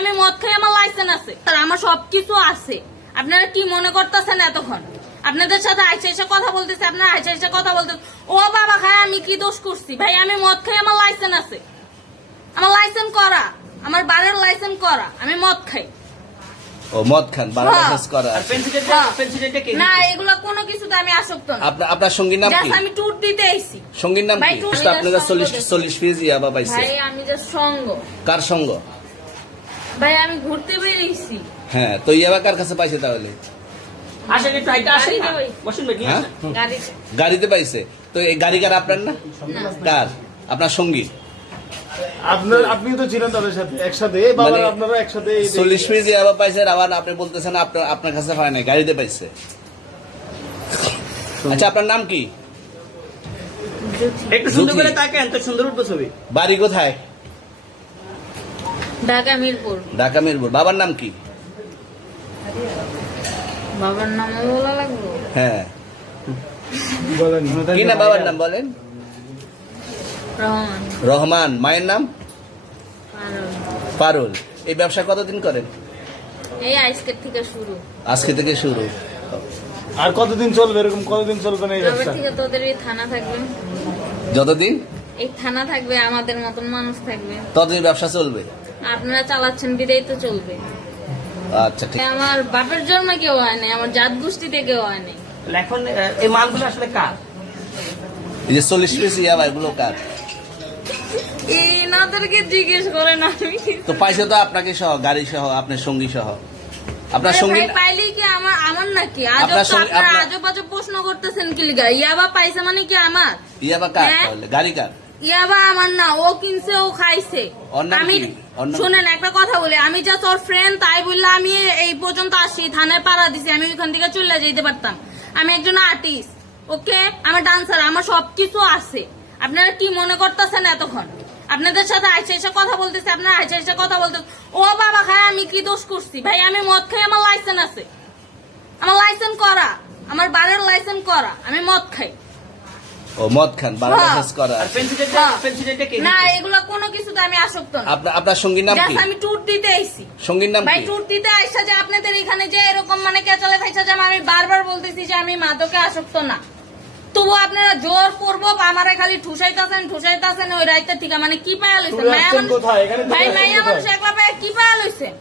আমি মদ খাই, আমার লাইসেন্স আছে, আর আমার সবকিছু আছে। আপনারা কি মনে করতেছেন এতক্ষণ? আপনাদের সাথে আইসা এসে কথা বলতেছে, আপনারা আইসা এসে কথা বলতেছে ও বাবা খায় আমি কি দোষ করছি? ভাই আমি মদ খাই, আমার লাইসেন্স আছে, আমার লাইসেন্স করা, আমার বারের লাইসেন্স করা, আমি মদ খাই। ও মদ খান, বারো লাইসেন্স করা আছে। না এগুলো কোনো কিছুতে আমি আসক্ত না। আপনার সঙ্গীর নাম কি? আমি ট্যুর দিতে আইছি। সঙ্গীর নাম কি? আপনারা 40 পিস ইয়াবা পাইছে। ভাই আমি যে সঙ্গ। কার সঙ্গ? ভাই আমি ঘুরতে বেরিয়েছি। হ্যাঁ, তো ইয়াবা কার কাছে পাইছে তাহলে? আসেন একটু আইটা আসেন না। বসুন ভাই, নিয়ে হ্যাঁ? আসেন। গাড়িতে। গাড়িতে পাইছে। তো এই গাড়ি কার আপনার না? কার? আপনার সঙ্গী? আপনি তো ছিলেন তাদের সাথে একসাথে, বাবা আপনারা একসাথে 40 পিস ইয়াবা পাইছে, আবার আপনি বলতেছেন আপনার কাছে পায় নাই, গাড়িতে পাইছে। আচ্ছা, আপনার নাম কি? একটু সুন্দর জ্যোতি। করে তাকান তো, সুন্দর উঠবে ছবি। বাড়ি কোথায়? ঢাকা মিরপুর। ঢাকা মিরপুর। বাবার নাম কি? বাবার নাম বলা লাগবে? হ্যাঁ, বলেন কি না বাবার নাম বলেন? রহমান। রহমান। মায়ের নাম? পারুল। পারুল। এই ব্যবসা কতদিন করেন? এই আজকের থেকে শুরু। আজকে থেকে শুরু। আর কতদিন চলবে, এরকম কতদিন চলবে না এই তবে ব্যবসা? থেকে তোদের এই থানা থাকবে, যতদিন এই থানা থাকবে, আমাদের মতন মানুষ থাকবে, ততদিন ব্যবসা চলবে। আপনারা চালাচ্ছেন বিদায় তো চলবে। আচ্ছা, ঠিক। আমার বাপের জন্মে কেউ হয় নাই, আমার জাত গোষ্ঠীতে কেউ হয় নাই। এখন এই মালগুলো আসলে কার? এই যে 40 পিস ইয়াবা, এগুলো কার? এনাদেরকে জিজ্ঞেস করেন, আমি তো পাইছে তো আপনাকে সহ, গাড়ি সহ, আপনার সঙ্গী সহ। আপনার সঙ্গী ভাই পাইলে কি আমার নাকি? আজব আপনার তো, সঙ্গে- আপনারা আপনার- আজব আজব প্রশ্ন করতেছেন কি লিগা? ইয়াবা পাইছে মানে কি আমার? ইয়াবা কার হ্যাঁ? তাহলে? গাড়ি কার? ইয়াবা আমার না, ও কিনছে, ও খাইছে। ওর নাম আমি কি? ওর নাম- শুনেন একটা কথা বলি, আমি জাস্ট ওর ফ্রেন্ড, তাই বললে আমি এই পর্যন্ত আসি, থানায় পাড়া দিছি, আমি ওইখান থেকে চলে যেতে পারতাম। আমি একজন আর্টিস্ট, ওকে, আমার ডান্সার, আমার সবকিছু আছে। আপনারা কি মনে করতেছেন এতক্ষণ? আপনাদের সাথে আইসা এসে কথা বলতেছে, আপনারা আইসা এসে কথা বলতেছে ও বাবা খায় আমি কি দোষ করছি? ভাই আমি মদ খাই, আমার লাইসেন্স আছে, আমার লাইসেন্স করা, আমার বারের লাইসেন্স করা, আমি মদ খাই। ও মদ খান, বারো হ্যাঁ। লাইসেন্স করা আর আছে। পেন্সিলটা কে? না এগুলো কোনো কিছুতে আমি আসক্ত না। আপনার সঙ্গীর নাম কি? জাস্ট আমি ট্যুর দিতে আইছি। সঙ্গীর নাম ভাই কি? ট্যুর দিতে আইসা যে আপনাদের এখানে যে এরকম মানে কেচালে খাইছা, যে আমি বারবার বলতেছি যে আমি মাদকে আসক্ত না, তবু আপনারা জোর করবো আমারে খালি ঠুসাইতাছেন ওই রাইতে থেকে, মানে কি পায়া লইছেন? ট্যুরে মায়া আসছেন মানুষ, কোথায়? এখানে ট্যুরে ভাই আসছেন মায়া কোথায়? মানুষ একলা পায়া কি পায়া লইছেন?